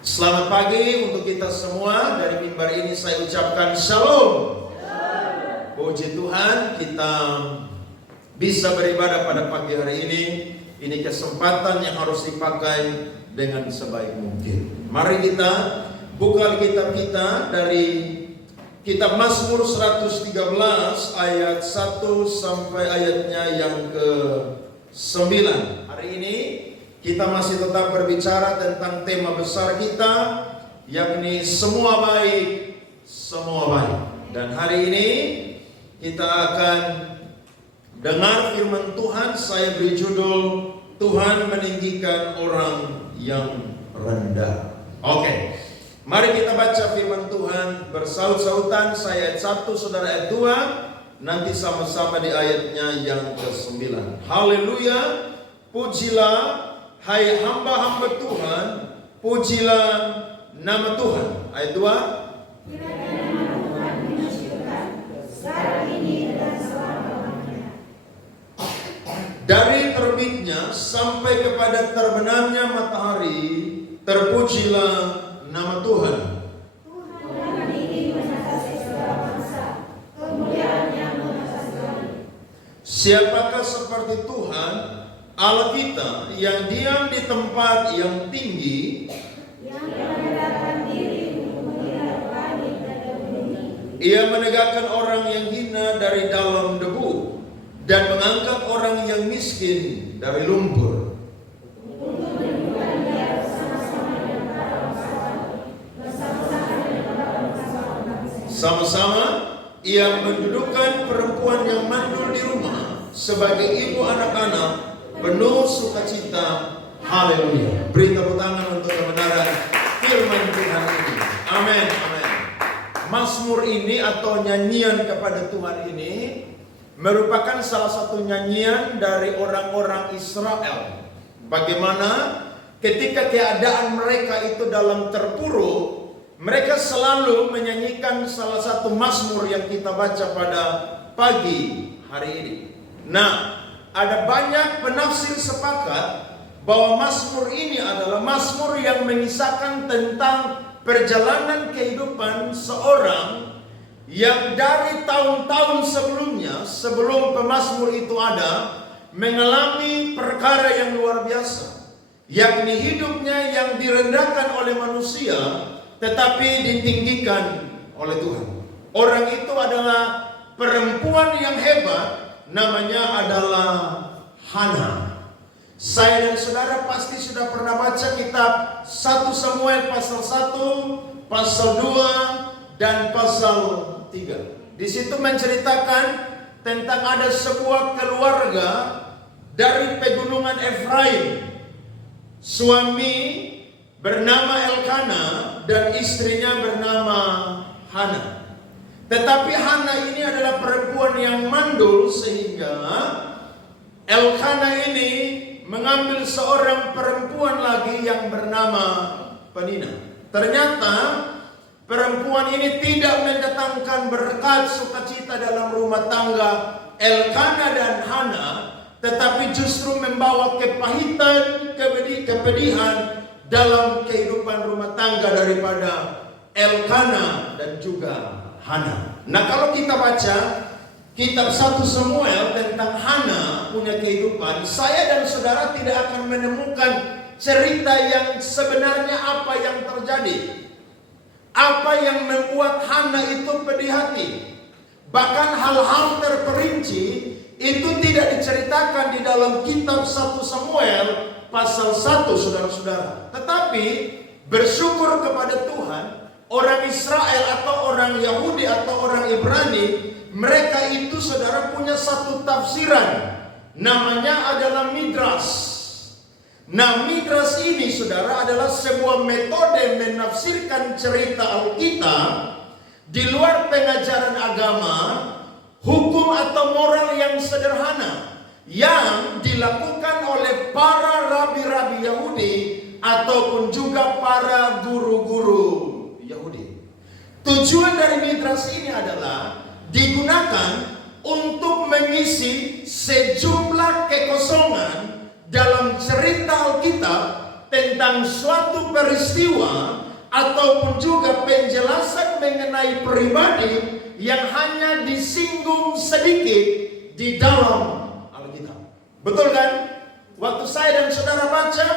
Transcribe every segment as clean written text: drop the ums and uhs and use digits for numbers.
Selamat pagi untuk kita semua. Dari mimbar ini saya ucapkan shalom. Puji Tuhan, kita bisa beribadah pada pagi hari ini. Ini kesempatan yang harus dipakai dengan sebaik mungkin. Mari kita buka Alkitab kita dari Kitab Mazmur 113 ayat 1 sampai ayatnya yang ke-9. Hari ini kita masih tetap berbicara tentang tema besar kita, yakni semua baik, semua baik. Dan hari ini kita akan dengar firman Tuhan. Saya beri judul, Tuhan meninggikan orang yang rendah. Oke, mari kita baca firman Tuhan bersaut-sautan. Saya ayat 1, saudara ayat 2. Nanti sama-sama di ayatnya yang ke-9. Haleluya, pujilah hai hamba-hamba Tuhan, pujilah nama Tuhan. Ayat 2. Dari terbitnya sampai kepada terbenamnya matahari, terpujilah nama Tuhan. Siapakah seperti Tuhan Allah kita yang diam di tempat yang tinggi, Ia menegakkan orang yang hina dari dalam debu dan mengangkat orang yang miskin dari lumpur. Sama-sama Ia mendudukkan perempuan yang mandul di rumah sebagai ibu anak-anak penuh sukacita. Haleluya. Beri tepuk tangan untuk kebenaran firman Tuhan ini. Amin. Amin. Mazmur ini atau nyanyian kepada Tuhan ini merupakan salah satu nyanyian dari orang-orang Israel. Bagaimana ketika keadaan mereka itu dalam terpuruk, mereka selalu menyanyikan salah satu mazmur yang kita baca pada pagi hari ini. Nah, ada banyak penafsir sepakat bahwa mazmur ini adalah mazmur yang mengisahkan tentang perjalanan kehidupan seorang yang dari tahun-tahun sebelumnya, sebelum pemazmur itu ada, mengalami perkara yang luar biasa, yakni hidupnya yang direndahkan oleh manusia tetapi ditinggikan oleh Tuhan. Orang itu adalah perempuan yang hebat, namanya adalah Hana. Saya dan saudara pasti sudah pernah baca kitab 1 Samuel pasal 1, pasal 2, dan pasal 3. Di situ menceritakan tentang ada sebuah keluarga dari pegunungan Efraim. Suami bernama Elkana dan istrinya bernama Hana. Tetapi Hana ini adalah perempuan yang mandul, sehingga Elkana ini mengambil seorang perempuan lagi yang bernama Penina. Ternyata perempuan ini tidak mendatangkan berkat sukacita dalam rumah tangga Elkana dan Hana, tetapi justru membawa kepahitan, kepedihan dalam kehidupan rumah tangga daripada Elkana dan juga Hana. Nah, kalau kita baca kitab 1 Samuel tentang Hana punya kehidupan, saya dan saudara tidak akan menemukan cerita yang sebenarnya apa yang terjadi, apa yang membuat Hana itu pedih hati. Bahkan hal-hal terperinci itu tidak diceritakan di dalam kitab 1 Samuel pasal 1, saudara-saudara. Tetapi bersyukur kepada Tuhan, orang Israel atau orang Yahudi atau orang Ibrani, mereka itu saudara punya satu tafsiran, namanya adalah Midras. Nah, Midras ini saudara adalah sebuah metode menafsirkan cerita Alkitab di luar pengajaran agama, hukum atau moral yang sederhana yang dilakukan oleh para rabi-rabi Yahudi ataupun juga para guru-guru Yahudi. Tujuan dari Midras ini adalah digunakan untuk mengisi sejumlah kekosongan dalam cerita Alkitab tentang suatu peristiwa ataupun juga penjelasan mengenai pribadi yang hanya disinggung sedikit di dalam Alkitab. Betul kan? Waktu saya dan saudara baca,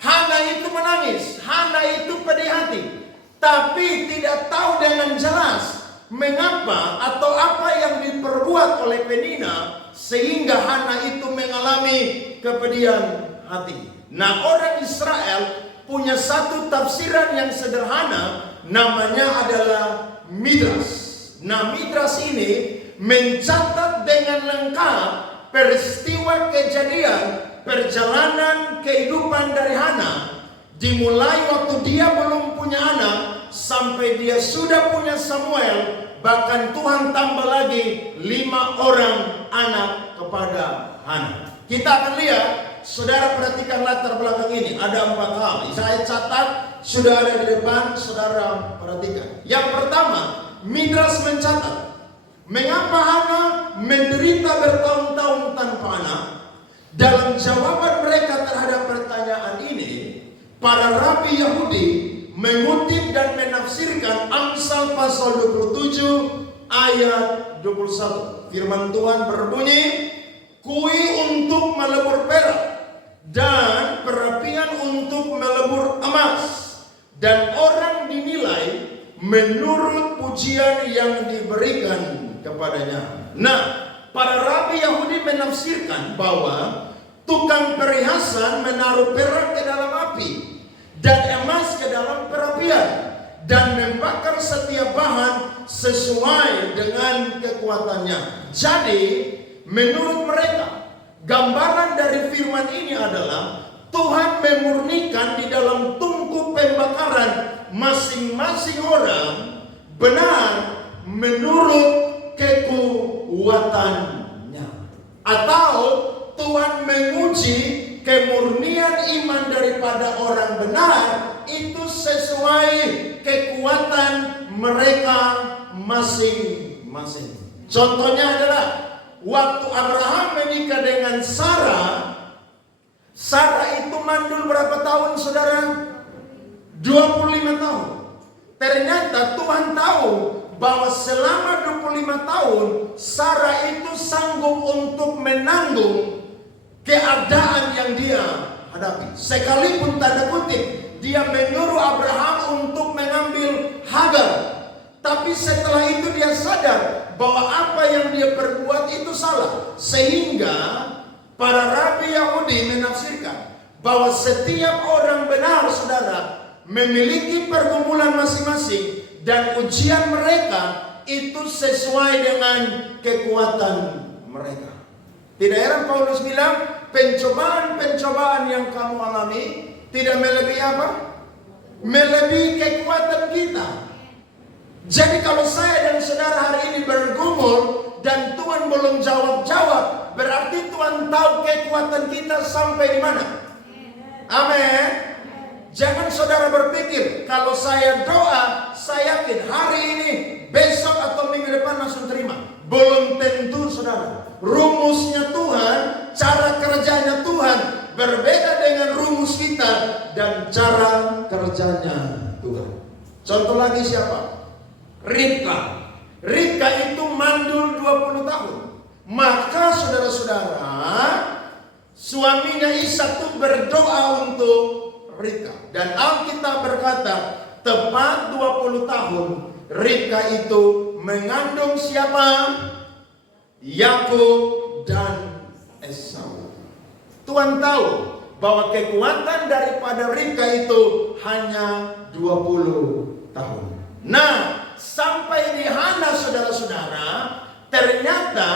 Hana itu menangis, Hana itu pedih hati, tapi tidak tahu dengan jelas mengapa atau apa yang diperbuat oleh Penina sehingga Hana itu mengalami kepedihan hati. Nah, orang Israel punya satu tafsiran yang sederhana, namanya adalah Midras. Nah, Midras ini mencatat dengan lengkap peristiwa kejadian perjalanan kehidupan dari Hana, dimulai waktu dia belum punya anak sampai dia sudah punya Samuel, bahkan Tuhan tambah lagi 5 orang anak kepada Hana. Kita akan lihat, saudara perhatikan latar belakang ini, ada 4 hal. Saya catat, sudah ada di depan, saudara perhatikan. Yang pertama, Midras mencatat, mengapa Hana menderita bertahun-tahun tanpa anak? Dalam jawaban mereka terhadap pertanyaan ini, para rabi Yahudi mengutip dan menafsirkan Amsal pasal 27 ayat 21. Firman Tuhan berbunyi, kui untuk melebur perak dan perapian untuk melebur emas, dan orang dinilai menurut pujian yang diberikan kepadanya. Nah, para rabi Yahudi menafsirkan bahwa tukang perhiasan menaruh perak ke dalam api dan emas ke dalam perapian dan membakar setiap bahan sesuai dengan kekuatannya. Jadi, menurut mereka, gambaran dari firman ini adalah Tuhan memurnikan di dalam tungku pembakaran masing-masing orang benar menurut kekuatannya. Atau Tuhan menguji kemurnian iman daripada orang benar itu sesuai kekuatan mereka masing-masing. Contohnya adalah waktu Abraham menikah dengan Sarah, Sarah itu mandul berapa tahun, saudara? 25 tahun. Ternyata Tuhan tahu bahwa selama 25 tahun Sarah itu sanggup untuk menanggung keadaan yang dia hadapi. Sekalipun tanda kutip dia menyuruh Abraham untuk mengambil Hagar, tapi setelah itu dia sadar bahwa apa yang dia perbuat itu salah. Sehingga para rabi Yahudi menafsirkan bahwa setiap orang benar, saudara, memiliki pergumulan masing-masing dan ujian mereka itu sesuai dengan kekuatan mereka. Tidak heran Paulus bilang, pencobaan-pencobaan yang kamu alami tidak melebihi apa? Melebihi kekuatan kita. Jadi kalau saya dan saudara hari ini bergumul dan Tuhan belum jawab-jawab, berarti Tuhan tahu kekuatan kita sampai di mana. Amin. Jangan saudara berpikir, kalau saya doa, saya yakin hari ini, besok atau minggu depan langsung terima. Belum tentu, saudara. Rumusnya Tuhan, cara kerjanya Tuhan berbeda dengan rumus kita dan cara kerjanya Tuhan. Contoh lagi siapa? Ribka. Ribka itu mandul 20 tahun. Maka saudara-saudara, suaminya Ishak itu berdoa untuk Ribka. Dan Alkitab berkata, tepat 20 tahun Ribka itu mengandung siapa? Yakub dan Esau. Tuhan tahu bahwa kekuatan daripada Ribka itu hanya 20 tahun. Nah, sampai di Hana, saudara-saudara, ternyata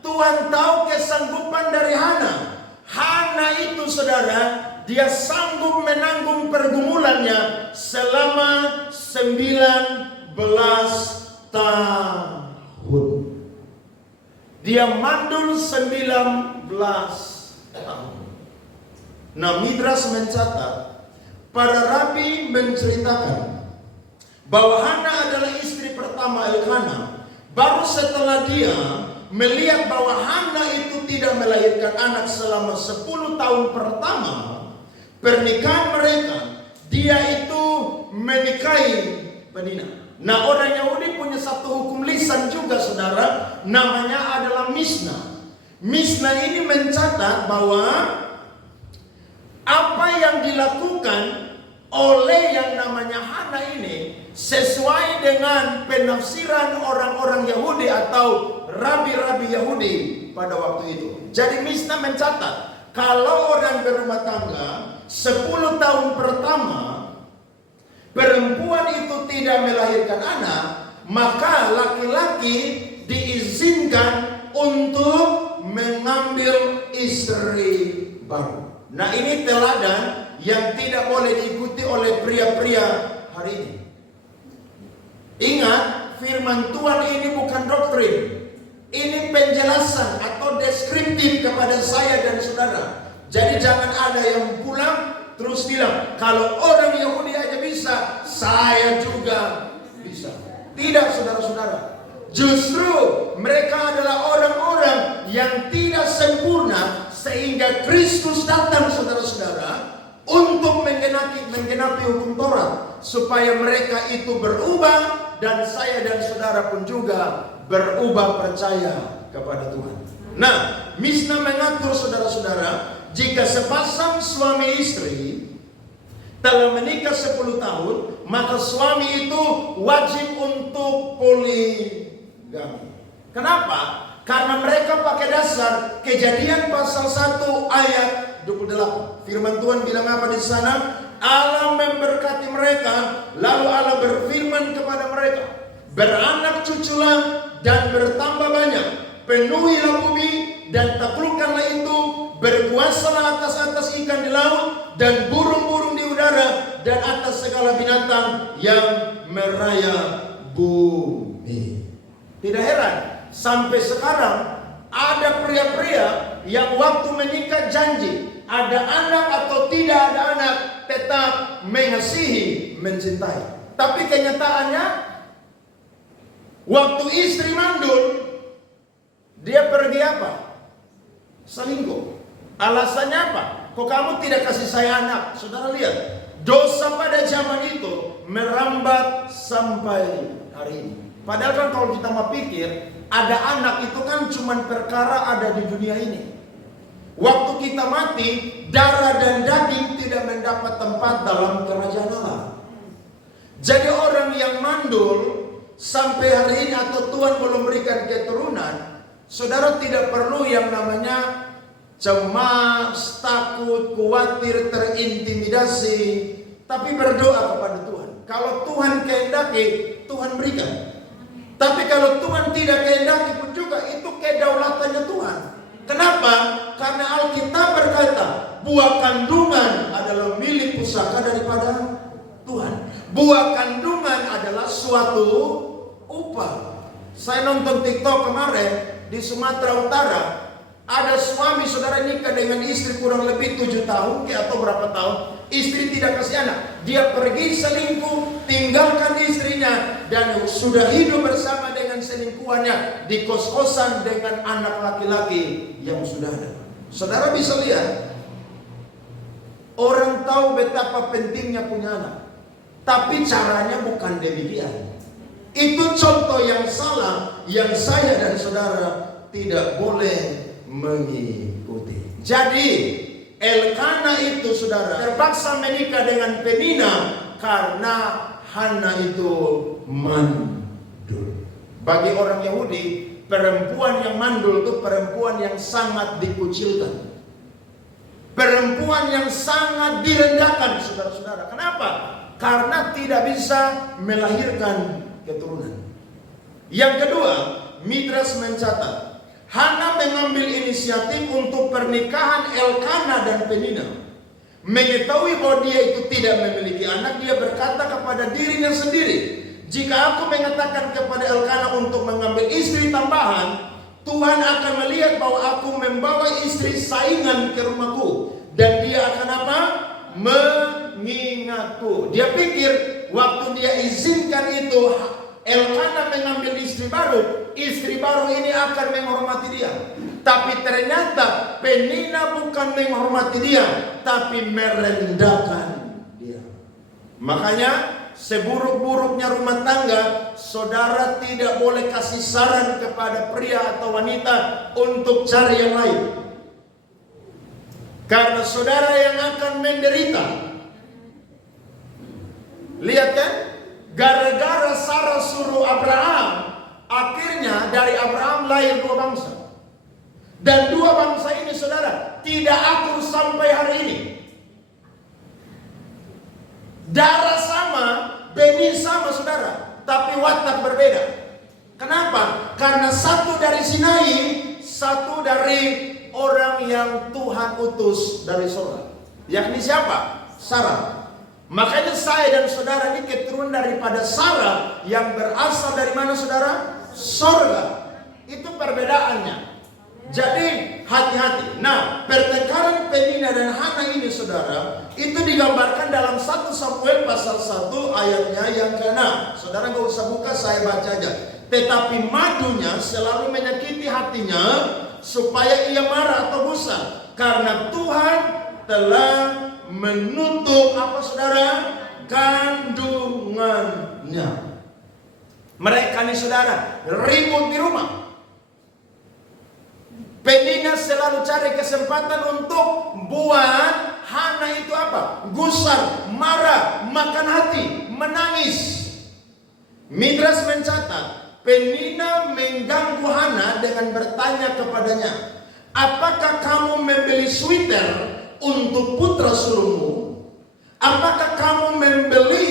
Tuhan tahu kesanggupan dari Hana. Hana itu, saudara, dia sanggup menanggung pergumulannya selama 19 tahun. Dia mandul 19 tahun. Nah, Midras mencatat, para rabi menceritakan bahwa Hana adalah istri pertama Elkana. Baru setelah dia melihat bahwa Hana itu tidak melahirkan anak selama 10 tahun pertama, pernikahan mereka, dia itu menikahi Penina. Nah, orang Yahudi punya satu hukum lisan juga, saudara, namanya adalah Mishnah. Mishnah ini mencatat bahwa apa yang dilakukan oleh yang namanya Hana ini sesuai dengan penafsiran orang-orang Yahudi atau rabi-rabi Yahudi pada waktu itu. Jadi Mishnah mencatat, kalau orang berumah tangga 10 tahun pertama perempuan itu tidak melahirkan anak, maka laki-laki diizinkan untuk mengambil istri baru. Nah, ini teladan yang tidak boleh diikuti oleh pria-pria hari ini. Ingat, firman Tuhan ini bukan doktrin. Ini penjelasan atau deskriptif kepada saya dan saudara. Jadi jangan ada yang pulang terus bilang, kalau orang Yahudi aja bisa, saya juga bisa. Tidak, saudara-saudara. Justru mereka adalah orang-orang yang tidak sempurna, sehingga Kristus datang, saudara-saudara, untuk menggenapi hukum Taurat, supaya mereka itu berubah, dan saya dan saudara pun juga berubah percaya kepada Tuhan. Nah, Mishnah mengatur, saudara-saudara, jika sepasang suami istri telah menikah 10 tahun, maka suami itu wajib untuk poligami. Kenapa? Karena mereka pakai dasar Kejadian pasal 1 ayat 28. Firman Tuhan bilang apa di sana? Allah memberkati mereka, lalu Allah berfirman kepada mereka, beranak cuculah dan bertambah banyak, penuhilah bumi dan taklukkanlah itu, berkuasalah atas ikan di laut dan burung-burung di udara dan atas segala binatang yang merayap bumi. Tidak heran sampai sekarang ada pria-pria yang waktu menikah janji ada anak atau tidak ada anak tetap mengasihi, mencintai. Tapi kenyataannya waktu istri mandul, dia pergi apa? Selingkuh. Alasannya apa? Kok kamu tidak kasih saya anak? Saudara lihat, dosa pada zaman itu merambat sampai hari ini. Padahal kan kalau kita mau pikir, ada anak itu kan cuma perkara ada di dunia ini. Waktu kita mati, darah dan daging tidak mendapat tempat dalam kerajaan Allah. Jadi orang yang mandul sampai hari ini atau Tuhan belum berikan keturunan, saudara tidak perlu yang namanya cemas, takut, khawatir, terintimidasi, tapi berdoa kepada Tuhan. Kalau Tuhan kehendaki, Tuhan berikan. Tapi kalau Tuhan tidak kehendaki pun juga itu kedaulatannya Tuhan. Kenapa? Karena Alkitab berkata, buah kandungan adalah milik pusaka daripada Tuhan. Buah kandungan adalah suatu upah. Saya nonton TikTok kemarin di Sumatera Utara. Ada suami saudara nikah dengan istri kurang lebih 7 tahun atau berapa tahun. Istri tidak kasih anak. Dia pergi selingkuh, tinggalkan istrinya, dan sudah hidup bersama dengan selingkuhannya di kos-kosan dengan anak laki-laki yang sudah ada. Saudara bisa lihat, orang tahu betapa pentingnya punya anak, tapi caranya bukan demikian. Itu contoh yang salah yang saya dan saudara tidak boleh mengikuti. Jadi Elkana itu saudara terpaksa menikah dengan Penina karena Hana itu mandul. Bagi orang Yahudi, perempuan yang mandul itu perempuan yang sangat dikucilkan, perempuan yang sangat direndahkan, saudara-saudara. Kenapa? Karena tidak bisa melahirkan keturunan. Yang kedua, Midras mencatat Hana mengambil inisiatif untuk pernikahan Elkana dan Penina. Mengetahui bahwa dia itu tidak memiliki anak, dia berkata kepada dirinya sendiri, jika aku mengatakan kepada Elkana untuk mengambil istri tambahan, Tuhan akan melihat bahwa aku membawa istri saingan ke rumahku, dan dia akan apa? Mengingatku. Dia pikir waktu dia izinkan itu Elkana mengambil istri baru ini akan menghormati dia. Tapi ternyata Penina bukan menghormati dia, tapi merendahkan dia. Makanya seburuk-buruknya rumah tangga, saudara tidak boleh kasih saran kepada pria atau wanita untuk cari yang lain. Karena saudara yang akan menderita. Lihat kan? Gara-gara Sarah suruh Abraham, akhirnya dari Abraham lahir dua bangsa. Dan dua bangsa ini, saudara, tidak akur sampai hari ini. Darah sama, benih sama, saudara, tapi watak berbeda. Kenapa? Karena satu dari Sinai, satu dari orang yang Tuhan utus dari surga. Yakni siapa? Sarah. Makanya saya dan saudara ini keturunan daripada Sarah yang berasal dari mana, saudara? Surga. Itu perbedaannya. Jadi hati-hati. Nah, pertengkaran Penina dan Hana ini, saudara, itu digambarkan dalam 1 Samuel pasal 1 ayatnya yang ke-6. Saudara gak usah buka, saya baca aja. Tetapi madunya selalu menyakiti hatinya supaya ia marah atau bosan, karena Tuhan telah menutup apa, saudara? Kandungannya. Mereka nih, saudara, ribut di rumah. Penina selalu cari kesempatan untuk buat Hana itu apa? Gusar, marah, makan hati, menangis. Midras mencatat, Penina mengganggu Hana dengan bertanya kepadanya, apakah kamu membeli sweater untuk putra sulungmu? Apakah kamu membeli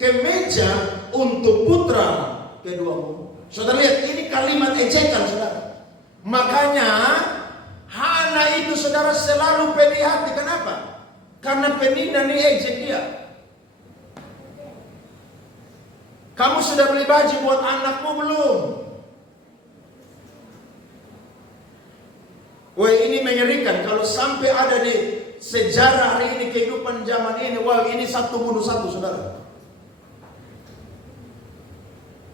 kemeja untuk putra keduamu? Saudara lihat, ini kalimat ejekan, saudara. Makanya Hana itu, saudara, selalu pedih hati. Kenapa? Karena Penina ini ejek dia. Kamu sudah beli baju buat anakmu belum? Wah, ini mengerikan. Kalau sampai ada di sejarah hari ini, kehidupan zaman ini, wah, ini satu bunuh satu, saudara.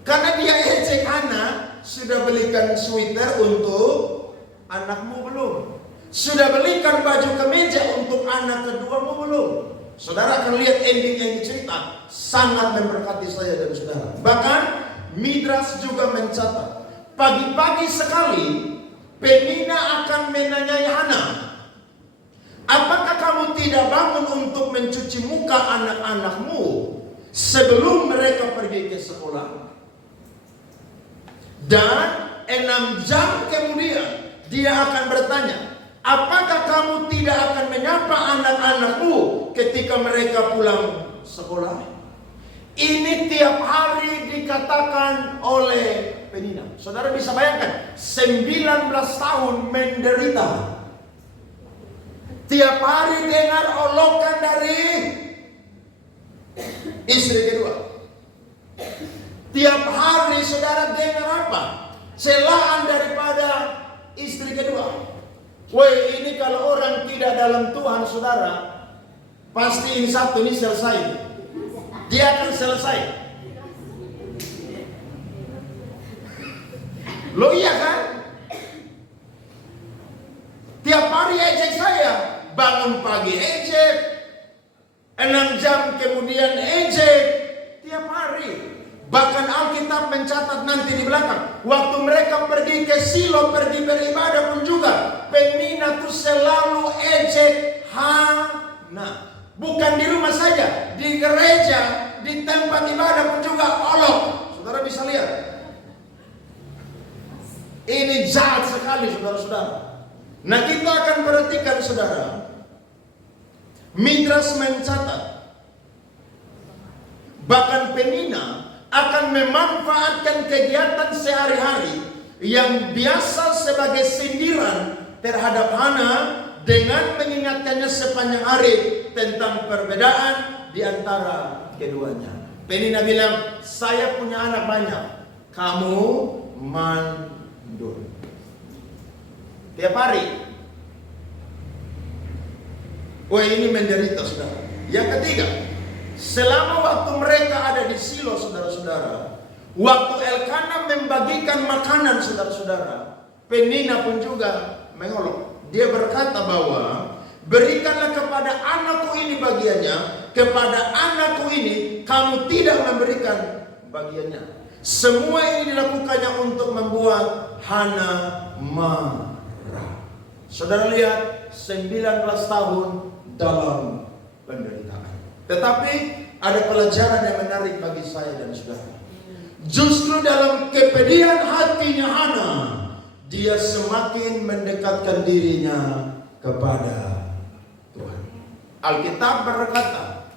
Karena dia ejek Hana. Sudah belikan sweater untuk anakmu belum? Sudah belikan baju kemeja untuk anak keduamu belum? Saudara akan lihat ending yang cerita sangat memberkati saya dan saudara. Bahkan Midras juga mencatat, pagi-pagi sekali Penina akan menanyai Hana, apakah kamu tidak bangun untuk mencuci muka anak-anakmu sebelum mereka pergi ke sekolah? Dan 6 jam kemudian dia akan bertanya, apakah kamu tidak akan menyapa anak-anakmu ketika mereka pulang sekolah? Ini tiap hari dikatakan oleh Penina. Saudara bisa bayangkan, 19 tahun menderita. Tiap hari dengar olokan dari istri kedua. Tiap hari saudara dengar apa? Celaan daripada istri kedua. Woi, ini kalau orang tidak dalam Tuhan, saudara, pasti ini satu ini selesai. Dia akan selesai. Lo iya kan? Tiap hari ejek saya. Bangun pagi ejek, 6 jam kemudian ejek. Tiap hari. Bahkan Alkitab mencatat nanti di belakang, waktu mereka pergi ke Silo, pergi beribadah pun juga, Penina tuh selalu ejek Hana. Bukan di rumah saja, di gereja, di tempat ibadah pun juga olok. Saudara bisa lihat. Ini jahat sekali, saudara-saudara. Nah, kita akan perhatikan, saudara. Midras mencatat, bahkan Penina akan memanfaatkan kegiatan sehari-hari yang biasa sebagai sindiran terhadap Hana dengan mengingatkannya sepanjang hari tentang perbedaan di antara keduanya. Penina bilang, saya punya anak banyak, kamu mandul. Tiap hari. Wah, ini menderita, saudara. Yang ketiga, selama waktu mereka ada di Silo, saudara-saudara, waktu Elkana membagikan makanan, saudara-saudara, Penina pun juga mengolok. Dia berkata bahwa berikanlah kepada anakku ini bagiannya, kepada anakku ini kamu tidak memberikan bagiannya. Semua ini dilakukannya untuk membuat Hana marah. Saudara lihat, 19 tahun dalam penderitaan. Tetapi ada pelajaran yang menarik bagi saya dan saudara. Justru dalam kepedihan hatinya Hana, dia semakin mendekatkan dirinya kepada Tuhan. Alkitab berkata,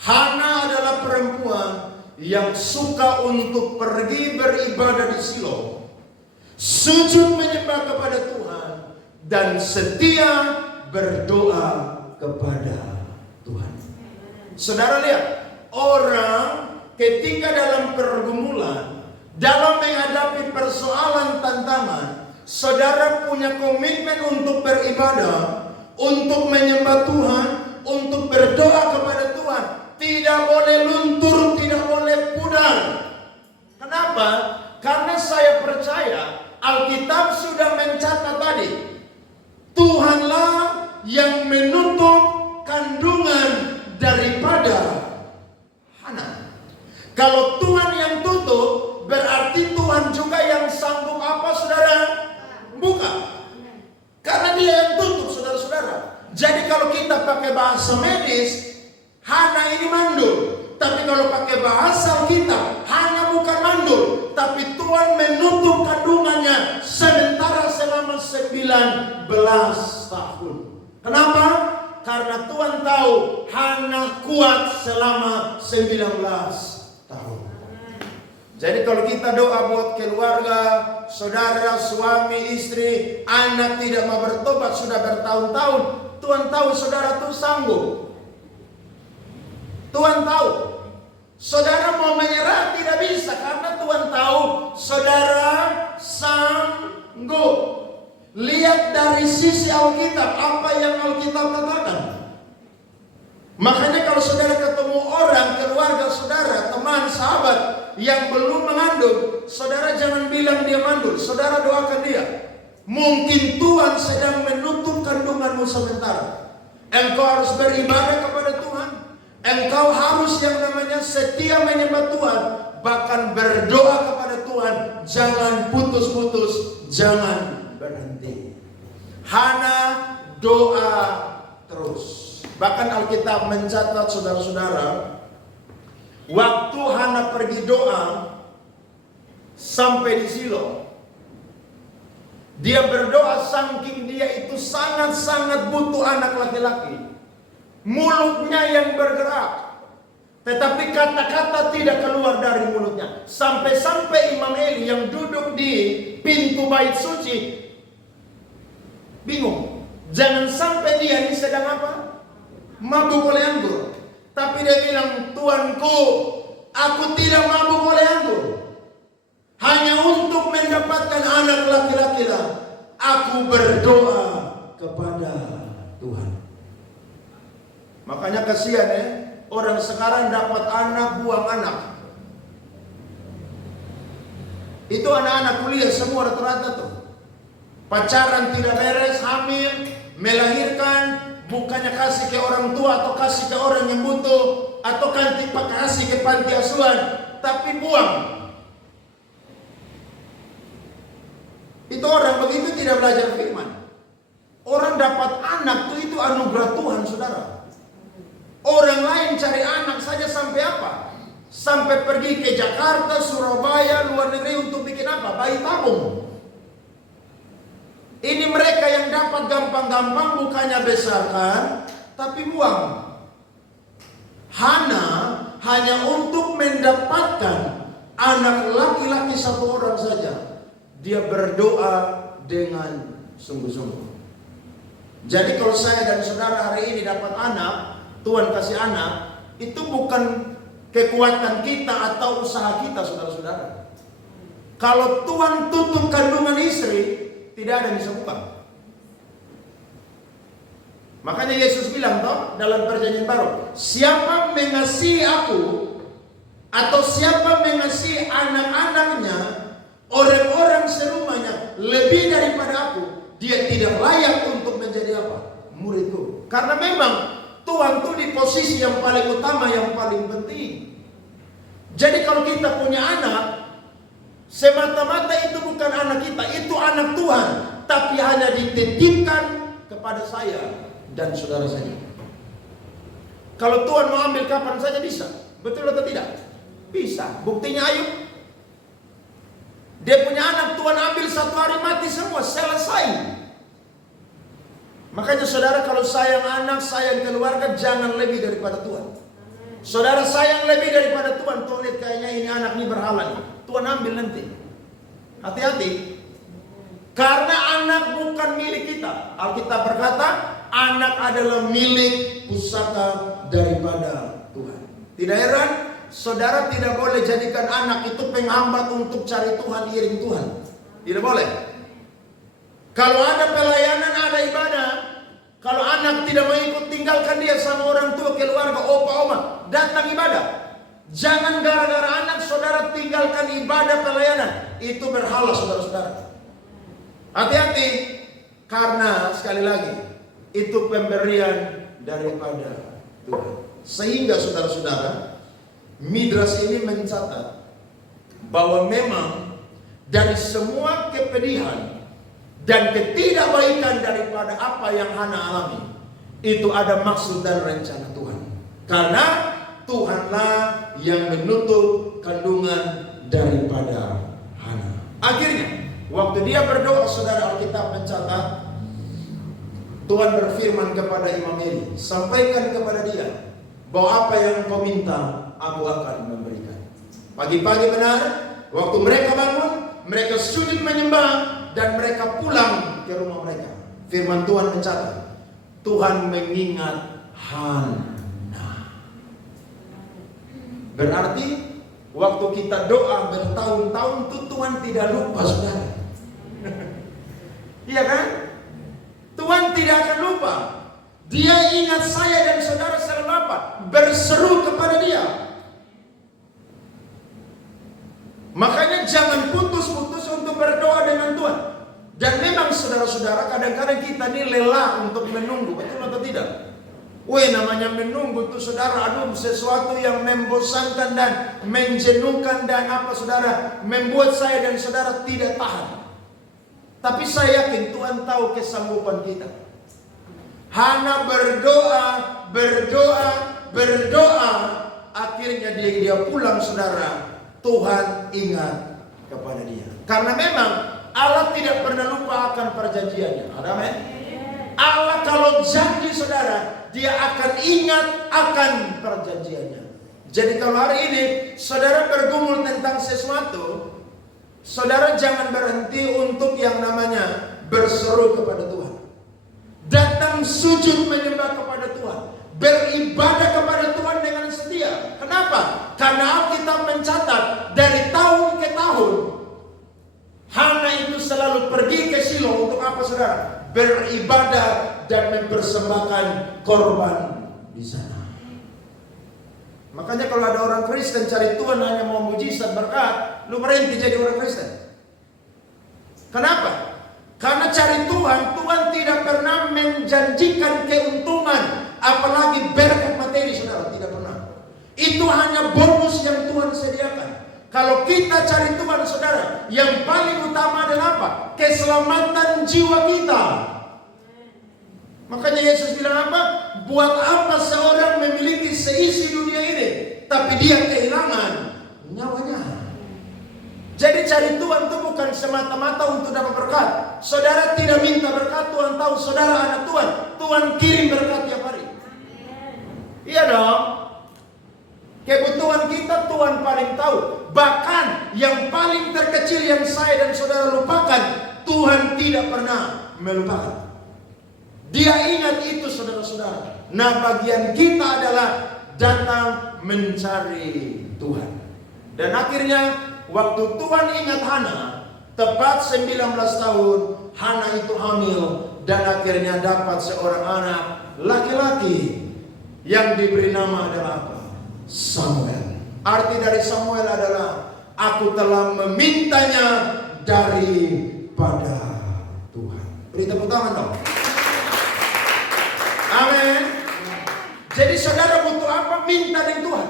Hana adalah perempuan yang suka untuk pergi beribadah di Silo, sujud menyembah kepada Tuhan, dan setia berdoa kepada Tuhan. Saudara lihat, orang ketika dalam pergumulan, dalam menghadapi persoalan tantangan, saudara punya komitmen untuk beribadah, untuk menyembah Tuhan, untuk berdoa kepada Tuhan. Tidak boleh luntur, tidak boleh pudar. Kenapa? Karena saya percaya Alkitab sudah mencatat tadi, Tuhanlah yang menutup kandungan daripada Hana. Kalau Tuhan yang tutup, berarti Tuhan juga yang sanggup apa, saudara? Buka. Karena dia yang tutup, saudara-saudara. Jadi kalau kita pakai bahasa medis, Hana ini mandul. Tapi kalau pakai bahasa kita, Hana bukan mandul, tapi Tuhan menutup kandungannya sementara selama 19 tahun. Kenapa? Karena Tuhan tahu Hana kuat selama 19 tahun. Jadi kalau kita doa buat keluarga, saudara, suami, istri, anak tidak mau bertobat sudah bertahun-tahun, Tuhan tahu saudara tuh sanggup. Tuhan tahu. Saudara mau menyerah tidak bisa karena Tuhan tahu saudara sanggup. Lihat dari sisi Alkitab, apa yang Alkitab katakan. Makanya kalau saudara ketemu orang, keluarga saudara, teman, sahabat yang belum mengandung, saudara jangan bilang dia mandul, saudara doakan dia. Mungkin Tuhan sedang menutup kandunganmu sementara. Engkau harus beribadah kepada Tuhan. Engkau harus yang namanya setia menyembah Tuhan, bahkan berdoa kepada Tuhan. Jangan putus-putus, jangan berhenti. Hana doa terus. Bahkan Alkitab mencatat, saudara-saudara, waktu Hana pergi doa sampai di Silo, dia berdoa saking dia itu sangat-sangat butuh anak laki-laki. Mulutnya yang bergerak, tetapi kata-kata tidak keluar dari mulutnya. Sampai-sampai Imam Eli yang duduk di pintu bait suci bingung. Jangan sampai dia ini sedang apa? Mabuk oleh anggur. Tapi dia bilang, Tuanku, aku tidak mabuk oleh anggur. Hanya untuk mendapatkan anak laki-laki lah aku berdoa kepada Tuhan. Makanya kasihan ya, orang sekarang dapat anak, buang anak. Itu anak-anak kuliah semua rata-rata tuh. Pacaran tidak beres, hamil, melahirkan, bukannya kasih ke orang tua atau kasih ke orang yang butuh, atau kasih ke panti asuhan, tapi buang. Itu orang begitu tidak belajar firman. Orang dapat anak tuh itu anugerah Tuhan, saudara. Orang lain cari anak saja sampai apa? Sampai pergi ke Jakarta, Surabaya, luar negeri untuk bikin apa? Bayi tabung. Ini mereka yang dapat gampang-gampang, bukannya besarkan, tapi buang. Hana hanya untuk mendapatkan anak laki-laki satu orang saja. Dia berdoa dengan sungguh-sungguh. Jadi kalau saya dan saudara hari ini dapat anak, Tuhan kasih anak, itu bukan kekuatan kita atau usaha kita, saudara-saudara. Kalau Tuhan tutup kandungan istri, tidak ada yang bisa buka. Makanya Yesus bilang toh dalam perjanjian baru, siapa mengasihi aku atau siapa mengasihi anak-anaknya, orang-orang serumahnya lebih daripada aku, dia tidak layak untuk menjadi apa? Muridku. Karena memang Tuhan tuh di posisi yang paling utama, yang paling penting. Jadi kalau kita punya anak, semata-mata itu bukan anak kita, itu anak Tuhan, tapi hanya dititipkan kepada saya dan saudara saya. Kalau Tuhan mau ambil kapan saja bisa. Betul atau tidak? Bisa. Buktinya Ayub. Dia punya anak, Tuhan ambil satu hari mati semua, selesai. Makanya saudara kalau sayang anak, sayang keluarga, jangan lebih daripada Tuhan. Saudara sayang lebih daripada Tuhan, Tuhan lihat kayaknya ini anak ini berhala nih. Tuhan ambil nanti. Hati-hati. Karena anak bukan milik kita. Alkitab berkata, anak adalah milik pusaka daripada Tuhan. Tidak heran, saudara tidak boleh jadikan anak itu penghambat untuk cari Tuhan, iring Tuhan. Tidak boleh. Kalau ada pelayanan, ada ibadah. Kalau anak tidak mau ikut, tinggalkan dia sama orang tua, keluarga, opa, oma. Datang ibadah. Jangan gara-gara anak saudara tinggalkan ibadah pelayanan. Itu berhala saudara-saudara. Hati-hati. Karena sekali lagi, itu pemberian daripada Tuhan. Sehingga saudara-saudara, Midras ini mencatat bahwa memang dari semua kepedihan dan ketidakbaikan daripada apa yang Hana alami, itu ada maksud dan rencana Tuhan. Karena Tuhanlah yang menutup kandungan daripada Hana. Akhirnya, waktu dia berdoa, saudara, Alkitab mencatat, Tuhan berfirman kepada Imam Eli, sampaikan kepada dia bahwa apa yang kau minta, aku akan memberikan. Pagi-pagi benar, waktu mereka bangun, mereka sujud menyembah, dan mereka pulang ke rumah mereka. Firman Tuhan mencatat, Tuhan mengingat Hana. Berarti waktu kita doa bertahun-tahun itu Tuhan tidak lupa, saudara. Iya kan? Tuhan tidak akan lupa. Dia ingat saya dan saudara selalu apa? Berseru kepada dia. Makanya jangan putus-putus untuk berdoa dengan Tuhan. Dan memang saudara-saudara, kadang-kadang kita ini lelah untuk menunggu. Betul atau tidak? Namanya menunggu itu saudara, aduh, sesuatu yang membosankan dan menjenuhkan dan apa saudara, membuat saya dan saudara tidak tahan. Tapi saya yakin Tuhan tahu kesanggupan kita. Hana berdoa, akhirnya dia pulang saudara. Tuhan ingat kepada dia. Karena memang Allah tidak pernah lupa akan perjanjiannya. Amin. Allah kalau janji saudara, dia akan ingat akan perjanjiannya. Jadi kalau hari ini saudara bergumul tentang sesuatu, saudara jangan berhenti untuk yang namanya berseru kepada Tuhan. Datang sujud menyembah kepada Tuhan, beribadah kepada Tuhan dengan setia. Kenapa? Karena Alkitab mencatat dari tahun ke tahun, Hana itu selalu pergi ke Shilo untuk apa saudara? Beribadah dan mempersembahkan korban di sana. Makanya kalau ada orang Kristen cari Tuhan hanya mau mujizat berkat, lu berhenti jadi orang Kristen. Kenapa? Karena cari Tuhan, Tuhan tidak pernah menjanjikan keuntungan, apalagi berkat materi saudara, tidak pernah. Itu hanya bonus yang Tuhan sediakan. Kalau kita cari Tuhan saudara, yang paling utama adalah apa? Keselamatan jiwa kita. Makanya Yesus bilang apa? Buat apa seorang memiliki seisi dunia ini, tapi dia kehilangan nyawanya. Jadi cari Tuhan itu bukan semata-mata untuk dapat berkat. Saudara tidak minta berkat, Tuhan tahu saudara anak Tuhan. Tuhan kirim berkat tiap hari. Iya dong. Kebutuhan kita Tuhan paling tahu. Bahkan yang paling terkecil yang saya dan saudara lupakan, Tuhan tidak pernah melupakan. Dia ingat itu saudara-saudara. Nah bagian kita adalah datang mencari Tuhan. Dan akhirnya waktu Tuhan ingat Hana, tepat 19 tahun, Hana itu hamil. Dan akhirnya dapat seorang anak laki-laki yang diberi nama adalah apa? Samuel. Arti dari Samuel adalah aku telah memintanya daripada Tuhan. Beri tepuk tangan dong. Amin. Jadi saudara butuh apa? Minta dari Tuhan.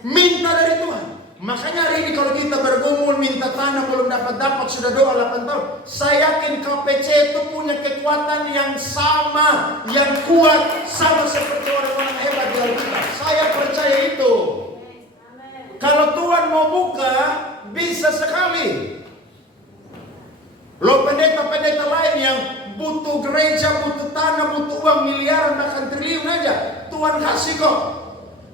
Minta dari Tuhan. Makanya hari ini kalau kita bergumul minta tanah belum dapat sudah doa 8 tahun. Saya yakin KPC itu punya kekuatan yang sama, yang kuat, sama seperti orang-orang hebat di Alkitab. Saya percaya itu. Kalau Tuhan mau buka, bisa sekali. Loh pendeta-pendeta lain yang butuh gereja, butuh tanah, butuh uang miliaran, bahkan triliun aja, Tuhan kasih kok.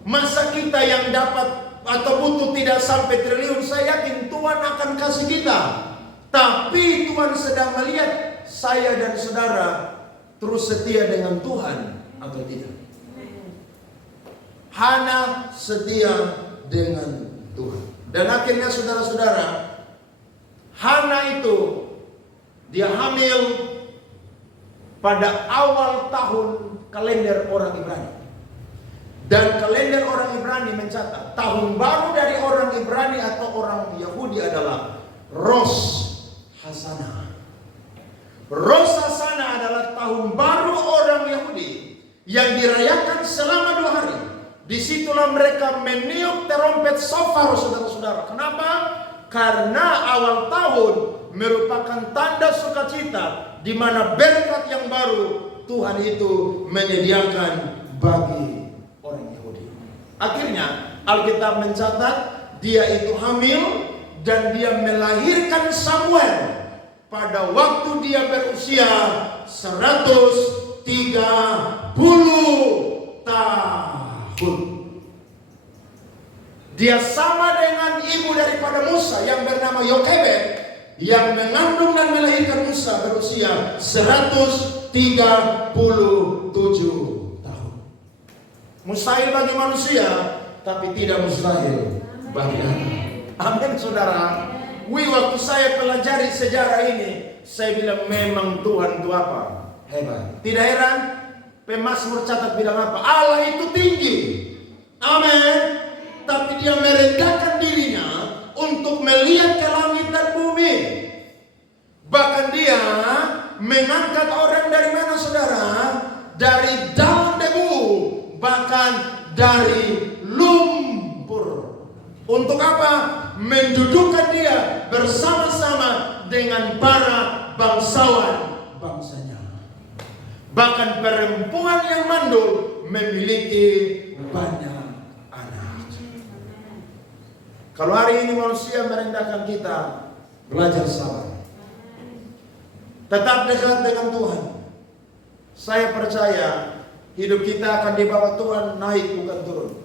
Masa kita yang dapat atau butuh tidak sampai triliun, saya yakin Tuhan akan kasih kita. Tapi Tuhan sedang melihat saya dan saudara terus setia dengan Tuhan atau tidak. Hana setia dengan Tuhan. Dan akhirnya saudara-saudara, Hana itu dia hamil pada awal tahun kalender orang Ibrani. Dan kalender orang Ibrani mencatat tahun baru dari orang Ibrani atau orang Yahudi adalah Rosh Hashanah. Rosh Hashanah adalah tahun baru orang Yahudi yang dirayakan selama 2 hari. Disitulah mereka meniup terompet shofar, saudara-saudara. Kenapa? Karena awal tahun merupakan tanda sukacita di mana berkat yang baru Tuhan itu menyediakan bagi orang Yahudi. Akhirnya Alkitab mencatat dia itu hamil dan dia melahirkan Samuel pada waktu dia berusia 130 tahun. Dia sama dengan ibu daripada Musa yang bernama Yokebed yang mengandung dan melahirkan Musa berusia 137 tahun. Mustahil bagi manusia, tapi tidak mustahil bagi Allah. Amin, saudara. Waktu saya pelajari sejarah ini, saya bilang memang Tuhan itu apa? Hebat. Tidak heran, pemazmur catat bilang apa? Allah itu tinggi. Amin. Tapi dia merendahkan dirinya untuk melihat ke langit dan bumi. Bahkan dia mengangkat orang dari mana, saudara? Dari daun debu, bahkan dari lumpur. Untuk apa? Mendudukkan dia bersama-sama dengan para bangsawan bangsanya. Bahkan perempuan yang mandul memiliki banyak anak. Kalau hari ini manusia merendahkan kita, belajar sabar. Tetap dekat dengan Tuhan. Saya percaya hidup kita akan dibawa Tuhan naik bukan turun.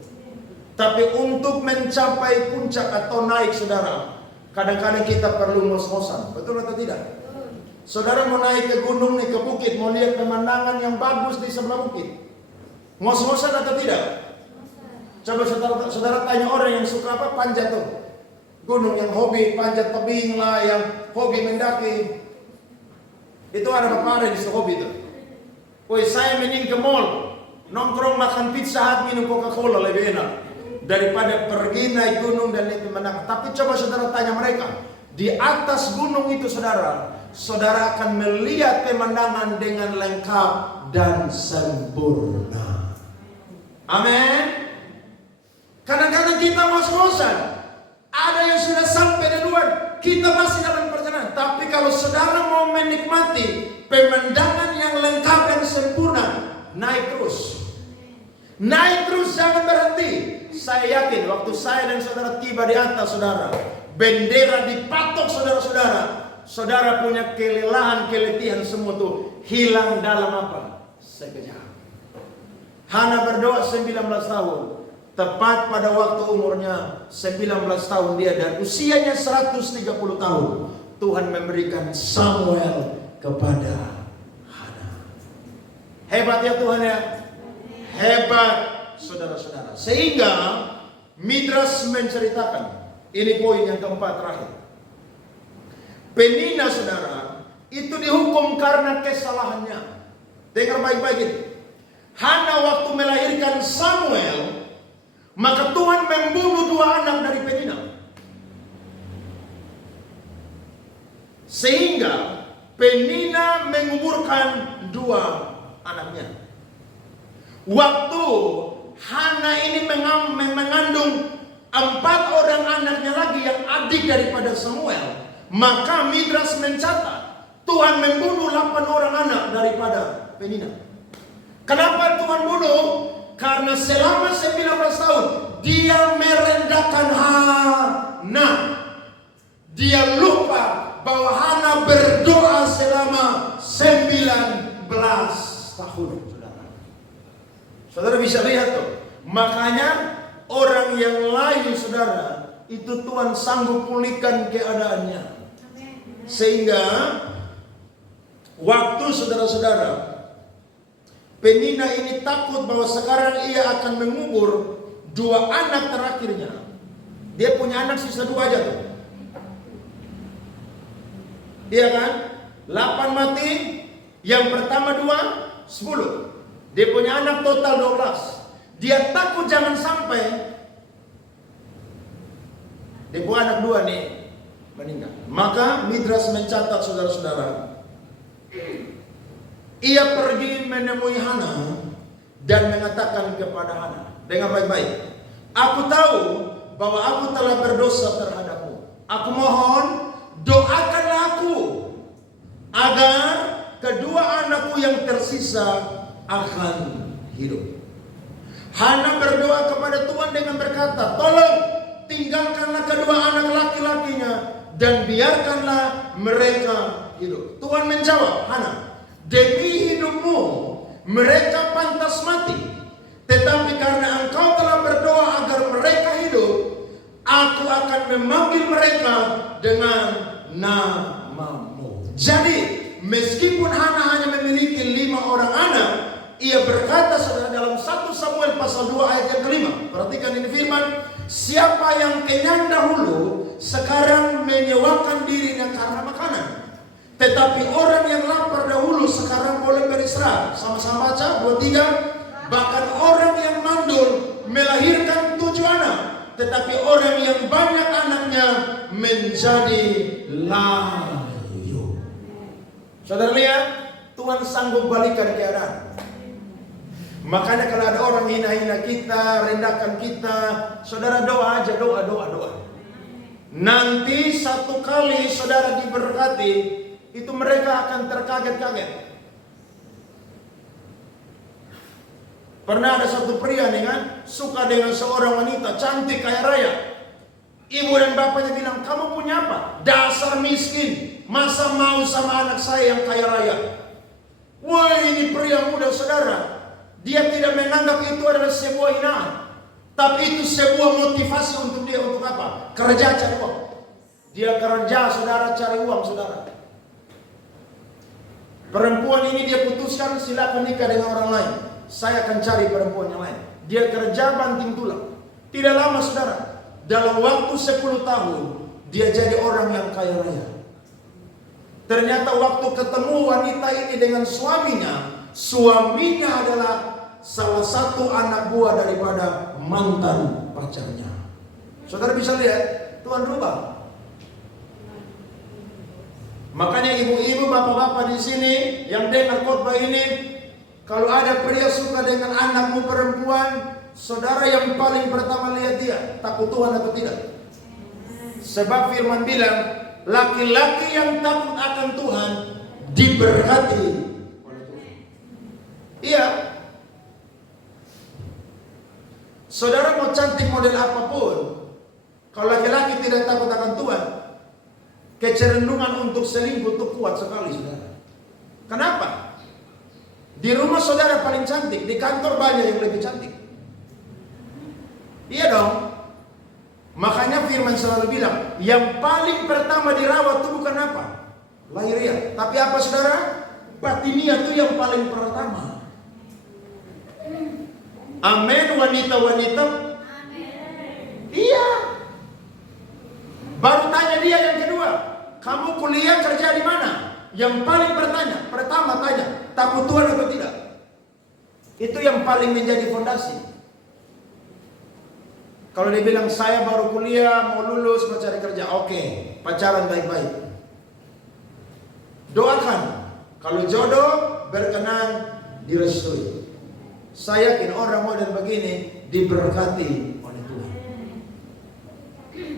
Tapi untuk mencapai puncak atau naik, saudara, kadang-kadang kita perlu ngos-ngosan. Betul atau tidak? Saudara mau naik ke gunung nih, ke bukit, mau lihat pemandangan yang bagus di sebelah bukit, ngos-ngosan atau tidak? Coba saudara tanya orang yang suka apa? Panjat tuh gunung, yang hobi panjat tebing lah, yang hobi mendaki. Itu ada apa di hobi itu? Woi, saya mending ke mall, nongkrong makan pizza hut, minum Coca-Cola lebih enak daripada pergi naik gunung dan lihat pemandangan. Tapi coba saudara tanya mereka, di atas gunung itu saudara akan melihat pemandangan dengan lengkap dan sempurna. Amin. Kadang-kadang kita ngos-ngosan. Ada yang sudah sampai duluan, kita masih dalam perjalanan. Tapi kalau saudara mau menikmati pemandangan yang lengkap dan sempurna, naik terus. Naik terus, jangan berhenti. Saya yakin waktu saya dan saudara tiba di atas, saudara, bendera dipatok, saudara-saudara, saudara punya kelelahan, keletihan semua tuh hilang dalam apa? Sekejap. Hana berdoa 19 tahun. Tepat pada waktu umurnya 19 tahun dia dan usianya 130 tahun, Tuhan memberikan Samuel kepada Hana. Hebat ya Tuhan ya. Hebat, saudara-saudara. Sehingga Midras menceritakan, ini poin yang keempat terakhir. Penina, saudara, itu dihukum karena kesalahannya. Dengar baik-baik ini. Hana waktu melahirkan Samuel, maka Tuhan membunuh 2 anak dari Penina. Sehingga Penina menguburkan 2 anaknya. Waktu Hana ini mengandung 4 orang anaknya lagi yang adik daripada Samuel, maka Midras mencatat Tuhan membunuh 8 orang anak daripada Penina. Kenapa Tuhan bunuh? Karena selama 19 tahun dia merendahkan Hana. Dia lupa bahwa Hana berdoa selama 19 tahun. Saudara bisa lihat tuh. Makanya orang yang lain, saudara, itu Tuhan sanggup pulihkan keadaannya. Sehingga waktu saudara-saudara Penina ini takut bahwa sekarang ia akan mengubur 2 anak terakhirnya. Dia punya anak sisa 2 aja tuh. Iya kan? 8 mati, yang pertama 2, 10. Dia punya anak total 12. Dia takut jangan sampai dia punya anak 2 nih meninggal. Maka Midras mencatat, saudara-saudara, ia pergi menemui Hana dan mengatakan kepada Hana, dengar baik-baik, aku tahu bahwa aku telah berdosa terhadapmu. Aku mohon, doakanlah aku agar kedua anakku yang tersisa akan hidup. Hana berdoa kepada Tuhan dengan berkata, tolong tinggalkanlah kedua anak laki-lakinya dan biarkanlah mereka hidup. Tuhan menjawab, Hana, demi hidupmu mereka pantas mati, tetapi karena engkau telah berdoa agar mereka hidup, aku akan memanggil mereka dengan namamu. Jadi meskipun Hana hanya memiliki 5 orang anak, ia berkata, saudara, dalam 1 Samuel pasal 2 ayat yang kelima. Perhatikan ini firman, siapa yang kenyang dahulu sekarang menyewakan dirinya karena makanan, tetapi orang yang lapar dahulu sekarang boleh beristirahat. Sama-sama baca 2-3. Bahkan orang yang mandul melahirkan 7 anak, tetapi orang yang banyak anaknya menjadi layu. Saudara lihat, Tuhan sanggup balikan keadaan. Makanya kalau ada orang hina-hina kita, rendahkan kita, saudara doa aja, doa. Nanti satu kali saudara diberkati, itu mereka akan terkaget-kaget. Pernah ada satu pria nih kan, suka dengan seorang wanita cantik kaya raya. Ibu dan bapaknya bilang, kamu punya apa? Dasar miskin, masa mau sama anak saya yang kaya raya? Wah, ini pria muda, saudara. Dia tidak menganggap itu adalah sebuah hinaan, tapi itu sebuah motivasi untuk dia. Untuk apa? Kerja cari uang. Dia kerja, saudara, cari uang, saudara. Perempuan ini dia putuskan, silakan nikah dengan orang lain. Saya akan cari perempuan yang lain. Dia kerja banting tulang. Tidak lama, saudara, dalam waktu 10 tahun dia jadi orang yang kaya raya. Ternyata waktu ketemu wanita ini dengan suaminya adalah salah satu anak buah daripada mantan pacarnya. Saudara bisa lihat, Tuhan rubah. Makanya ibu-ibu, bapak-bapak di sini yang dengar khotbah ini, kalau ada pria suka dengan anakmu perempuan, saudara yang paling pertama lihat dia takut Tuhan atau tidak. Sebab firman bilang, laki-laki yang takut akan Tuhan diberkati oleh Tuhan. Iya. Saudara mau cantik model apapun, kalau laki-laki tidak takut akan Tuhan, kecenderungan untuk selingkuh itu kuat sekali, saudara. Kenapa? Di rumah saudara paling cantik, di kantor banyak yang lebih cantik. Iya dong. Makanya firman selalu bilang, yang paling pertama dirawat itu bukan apa? Lahiriah. Tapi apa, saudara? Batiniah itu yang paling pertama. Amin, wanita-wanita. Iya. Baru tanya dia yang kedua, kamu kuliah kerja di mana? Yang paling pertama tanya, takut Tuhan atau tidak? Itu yang paling menjadi fondasi. Kalau dia bilang saya baru kuliah, mau lulus, mau cari kerja, oke, pacaran baik-baik. doakan. Kalau jodoh berkenan direstui. Saya yakin orang model begini diberkati oleh Tuhan.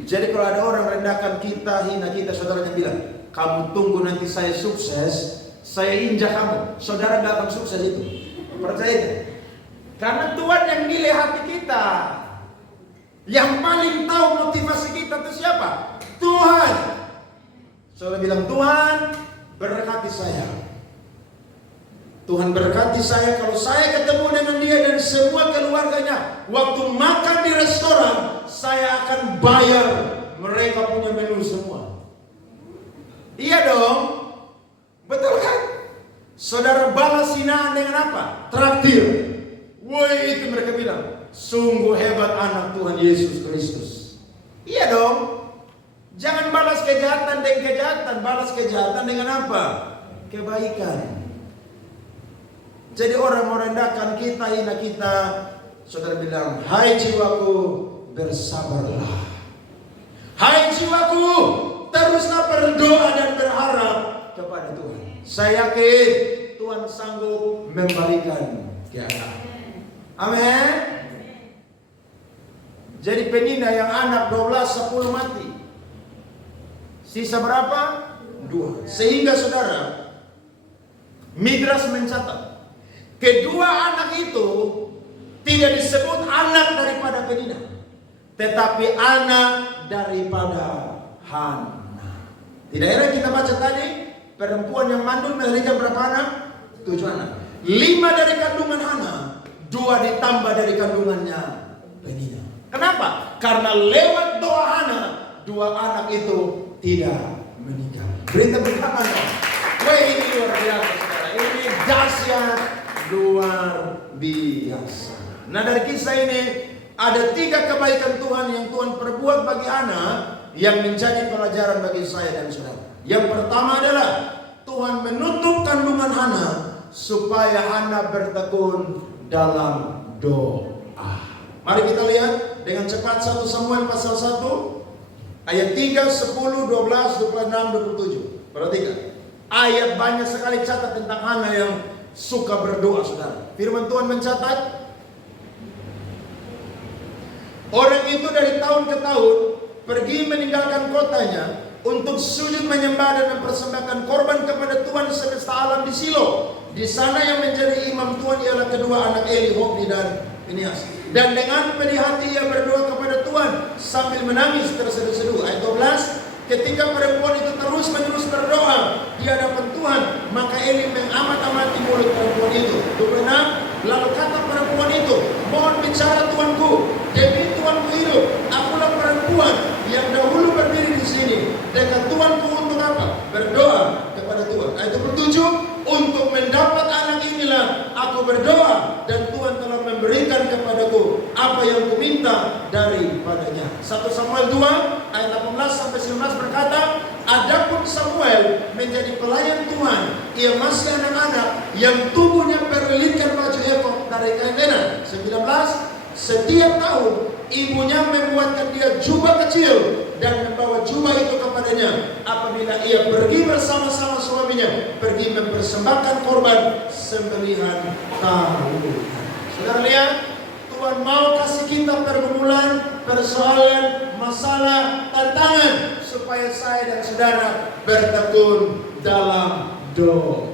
Jadi kalau ada orang rendahkan kita, hina kita, saudaranya bilang, kamu tunggu nanti saya sukses, saya injak kamu. Saudara gak akan sukses itu. Percaya itu. Karena Tuhan yang nilai hati kita. Yang paling tahu motivasi kita itu siapa? Tuhan. Saudara bilang, Tuhan berkati saya. Tuhan berkati saya kalau saya ketemu dengan dia dan semua keluarganya. Waktu makan di restoran, saya akan bayar mereka punya menu semua. Iya dong. Betul kan? Saudara balas hinaan dengan apa? Traktir. Woi, itu mereka bilang, sungguh hebat anak Tuhan Yesus Kristus. Iya dong. Jangan balas kejahatan dengan kejahatan. Balas kejahatan dengan apa? Kebaikan. Jadi orang merendahkan kita, hina kita. Saudara bilang, hai jiwaku, bersabarlah. Hai jiwaku, teruslah berdoa dan berharap kepada Tuhan. Saya yakin Tuhan sanggup membalikan keadaan. Amin. Jadi penina yang anak 12, 10 mati. Sisa berapa? 2. Sehingga saudara, Midras mencatat, kedua anak itu tidak disebut anak daripada penina, tetapi anak daripada Hana. Tidak heran kita baca tadi, perempuan yang mandul melahirkan berapa anak? 7 anak. 5 dari kandungan Hana, 2 ditambah dari kandungannya penina. Kenapa? Karena lewat doa Hana, 2 anak itu tidak menikah. Berita betapa anda? Wah, ini luar biasa saudara. Ini dahsyat luar biasa. Nah, dari kisah ini ada 3 kebaikan Tuhan yang Tuhan perbuat bagi Hana yang menjadi pelajaran bagi saya dan saudara. Yang pertama adalah Tuhan menutup kandungan Hana supaya Hana bertekun dalam doa. Mari kita lihat dengan cepat 1 Samuel pasal 1 ayat 3, 10, 12, 26, 27. Perhatikan. Ayat banyak sekali catat tentang Hana yang suka berdoa, saudara. Firman Tuhan mencatat, orang itu dari tahun ke tahun pergi meninggalkan kotanya untuk sujud menyembah dan mempersembahkan korban kepada Tuhan semesta alam di Silo. Di sana yang menjadi imam Tuhan ialah kedua anak Eli, Hofni dan Pinias. Dan dengan pedih hati ia berdoa kepada Tuhan sambil menangis terseduh-seduh. Ayat 12, ketika perempuan itu terus-menerus berdoa di hadapan Tuhan, maka Eli mengamat-amati mulut perempuan itu. 26, lalu kata perempuan itu, mohon bicara Tuanku, demi Tuanku hidup, akulah perempuan yang dahulu berdiri di sini. Dekat Tuanku untuk apa? Berdoa kepada Tuhan. Ayat 27, untuk mendapat anak inilah aku berdoa dan Tuhan telah memberikan kepadaku apa yang kuminta daripadanya. 1 Samuel 2 ayat 18 sampai 19 berkata, adapun Samuel menjadi pelayan Tuhan, ia masih anak-anak yang tubuhnya berlilitkan baju efod dari kain lenan. 19, setiap tahun ibunya membuatkan dia jubah kecil dan membawa jubah itu kepadanya apabila ia pergi bersama-sama suaminya pergi mempersembahkan korban sembelihan tahunan. Saudara lihat, Tuhan mau kasih kita pergumulan, persoalan, masalah, tantangan supaya saya dan saudara bertekun dalam doa.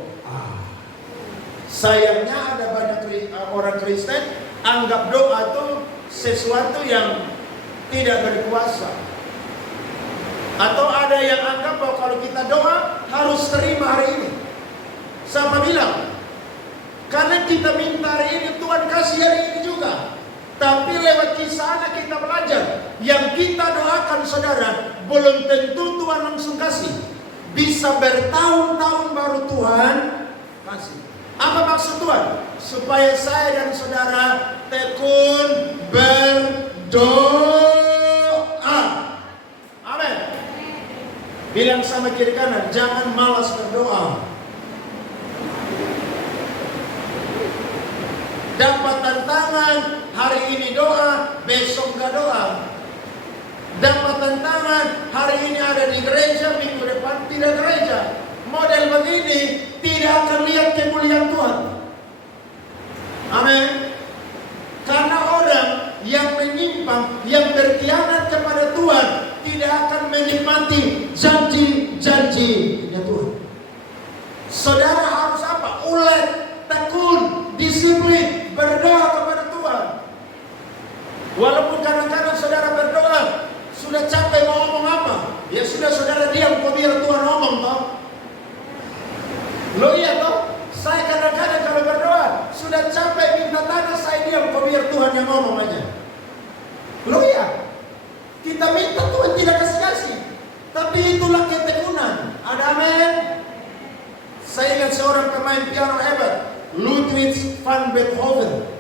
Sayangnya ada banyak orang Kristen anggap doa itu sesuatu yang tidak berkuasa. Atau ada yang anggap bahwa kalau kita doa harus terima hari ini. Siapa bilang? Karena kita minta hari ini, Tuhan kasih hari ini juga. Tapi lewat kisah anak kita belajar, yang kita doakan saudara, belum tentu Tuhan langsung kasih. Bisa bertahun-tahun baru Tuhan kasih. Apa maksud Tuhan? Supaya saya dan saudara tekun berdoa. Amin. Bilang sama kiri kanan, jangan malas berdoa. Dapat tantangan, hari ini doa, besok gak doa. Dapat tantangan, hari ini ada di gereja, minggu depan tidak gereja. model begini tidak akan lihat kemuliaan Tuhan. Amin. Karena orang yang menyimpang, yang berkhianat kepada Tuhan tidak akan menikmati janji-janjinya Tuhan. Saudara harus apa? Ulet, tekun, disiplin, berdoa kepada Tuhan. Walaupun kadang-kadang saudara berdoa sudah capek mau ngomong apa, ya sudah saudara diam, kok biar Tuhan ngomong toh. Lo iya toh? Saya kadang-kadang kalau berdoa sudah capek minta tanda, saya diam, kok biar Tuhan yang ngomong aja. Lo iya? Kita minta Tuhan tidak kasih-kasih, tapi itulah ketekunan. Ada amin? Saya ingat seorang pemain piano hebat, Ludwig van Beethoven.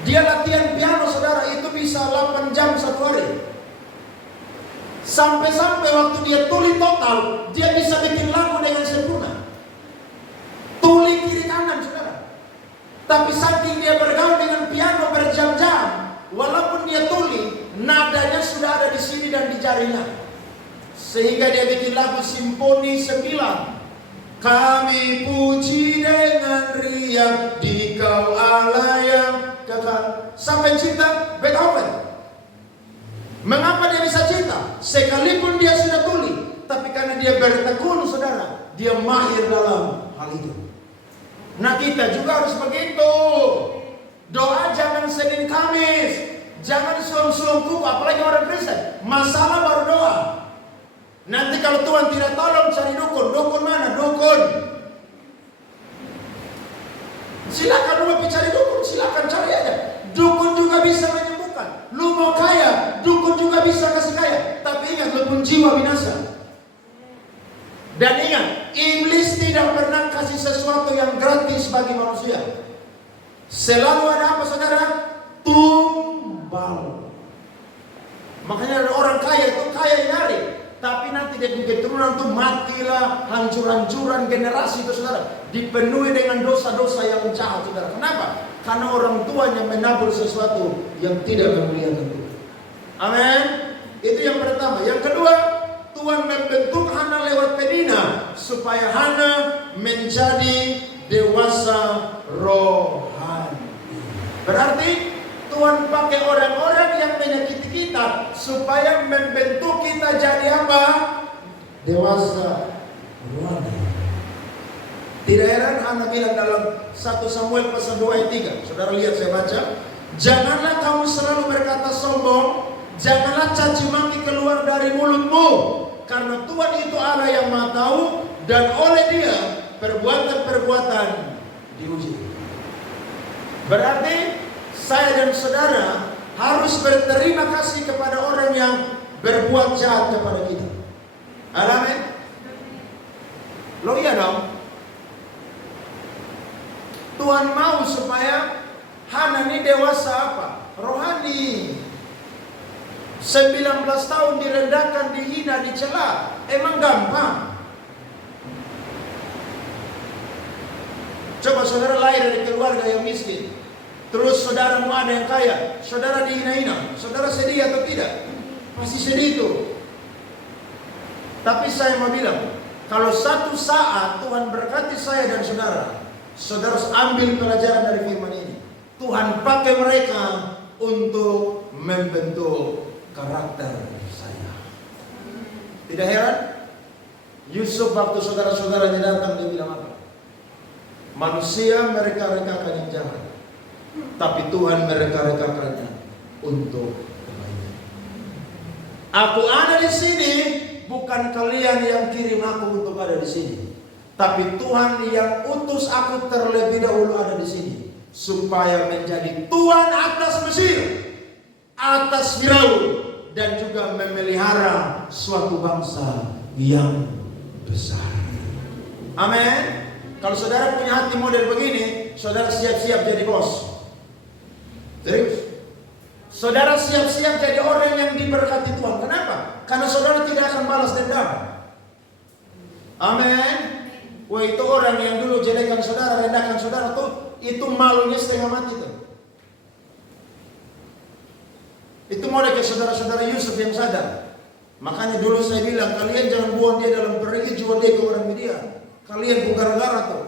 Dia latihan piano saudara itu bisa 8 jam satu hari. Sampai-sampai waktu dia tuli total, dia bisa bikin lagu dengan sempurna. Tuli kiri kanan saudara. Tapi saking dia bergaul dengan piano berjam-jam, walaupun dia tuli, nadanya sudah ada di sini dan di jarinya. Sehingga dia bikin lagu Simfoni 9. Kami puji dengan riang di Kau Allah yang kekal. Sampai cinta Beethoven. Mengapa dia bisa cinta? Sekalipun dia sudah tuli, tapi karena dia bertekun saudara, dia mahir dalam hal itu. Nah kita juga harus begitu. Doa jangan Senin Kamis, jangan suam-suam kuku, apalagi orang Kristen. Masalah baru doa. Nanti kalau Tuhan tidak tolong cari dukun. Dukun mana? Dukun. Silakan lu mau cari dukun, silakan cari aja. Dukun juga bisa menyembuhkan. Lu mau kaya, dukun juga bisa kasih kaya. Tapi ingat, lu pun jiwa binasa. Dan ingat, iblis tidak pernah kasih sesuatu yang gratis bagi manusia. Selalu ada apa saudara? Tumbal. Makanya ada orang kaya itu kaya nyari. Tapi nanti dia keturunan itu matilah, hancur-hancuran generasi itu saudara. Dipenuhi dengan dosa-dosa yang jahat saudara. Kenapa? Karena orang tuanya menabur sesuatu yang tidak memuliakan Tuhan. Amin. Itu yang pertama. Yang kedua, Tuhan membentuk Hana lewat Penina supaya Hana menjadi dewasa rohani. Berarti Tuhan pakai orang-orang yang menyakiti kita supaya membentuk kita jadi apa? Dewasa rohani. Tidak heran Hana bilang dalam 1 Samuel pasal 2 ayat 3. Saudara lihat saya baca. Janganlah kamu selalu berkata sombong, janganlah caci maki keluar dari mulutmu, karena Tuhan itu Allah yang Maha Tahu dan oleh Dia perbuatan-perbuatan diuji. Berarti saya dan saudara harus berterima kasih kepada orang yang berbuat jahat kepada kita. Amin. Lo iya dong. Tuhan mau supaya Hana ini dewasa apa? Rohani. 19 tahun direndahkan, dihina, dicela. Emang gampang? Coba saudara lahir dari keluarga yang miskin. Terus saudara mau ada yang kaya, saudara dihina-hina, saudara sedih atau tidak? Pasti sedih itu. Tapi saya mau bilang, kalau satu saat Tuhan berkati saya dan saudara, saudara harus ambil pelajaran dari firman ini. Tuhan pakai mereka untuk membentuk karakter saya. Tidak heran? Yusuf waktu saudara-saudaranya datang, dia bilang apa? Manusia mereka-rekakan yang jahat, tapi Tuhan mereka-rekakannya untuk kebaikan. Aku ada di sini, bukan kalian yang kirim aku untuk ada di sini, tapi Tuhan yang utus aku terlebih dahulu ada di sini, supaya menjadi Tuhan atas Mesir, atas Firaun, dan juga memelihara suatu bangsa yang besar. Amin. Kalau saudara punya hati model begini, saudara siap-siap jadi bos. Serius. Saudara siap-siap jadi orang yang diberkati Tuhan. Kenapa? Karena saudara tidak akan balas dendam. Amin. Wah, itu orang yang dulu jelekan saudara, rendahkan saudara tuh, itu malunya setengah mati tuh. Itu mau kayak saudara-saudara Yusuf yang sadar. Makanya dulu saya bilang, kalian jangan buang dia dalam perigi, jual dia ke orang media. Kalian bukan gara-gara tuh.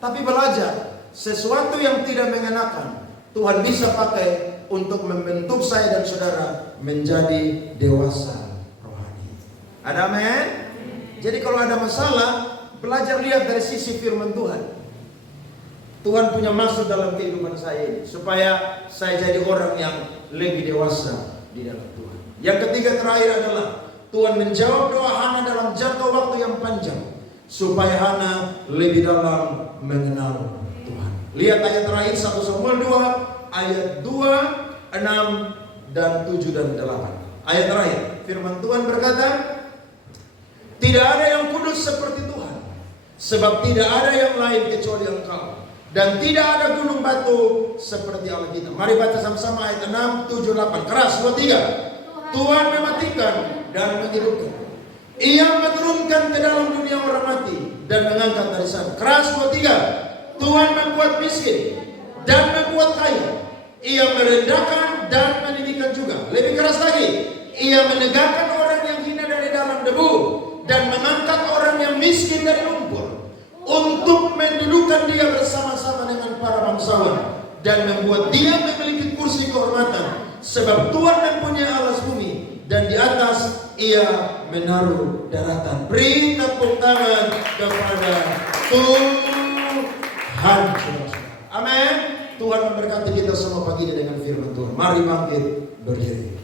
Tapi belajar, sesuatu yang tidak mengenakan, Tuhan bisa pakai untuk membentuk saya dan saudara menjadi dewasa rohani. Ada amin? Jadi kalau ada masalah, belajar lihat dari sisi firman Tuhan. Tuhan punya maksud dalam kehidupan saya ini, supaya saya jadi orang yang lebih dewasa di dalam Tuhan. Yang ketiga terakhir adalah Tuhan menjawab doa Hana dalam jangka waktu yang panjang, supaya Hana lebih dalam mengenal Tuhan. Lihat ayat terakhir 1 Samuel 2 ayat 2, 6 dan 7 dan 8. Ayat terakhir, firman Tuhan berkata, tidak ada yang kudus seperti Tuhan, sebab tidak ada yang lain kecuali Engkau, dan tidak ada gunung batu seperti Allah kita. Mari baca sama-sama ayat 6, 7, 8. Keras, 2, 3. Tuhan mematikan dan menghidupkan. Ia menurunkan ke dalam dunia orang mati dan mengangkat dari sana. Keras, 2, 3. Tuhan membuat miskin dan membuat kaya. Ia merendahkan dan meninggikan juga. Lebih keras lagi, ia menegakkan orang yang hina dari dalam debu dan mengangkat orang yang miskin dari lumpur, untuk mendudukkan dia bersama-sama dengan para bangsawan dan membuat dia memiliki kursi kehormatan. Sebab Tuhan mempunyai alas bumi, dan di atas ia menaruh daratan. Beri tepuk tangan kepada Tuhan. Amin. Tuhan memberkati kita semua pagi ini dengan firman Tuhan. Mari bangkit berdiri.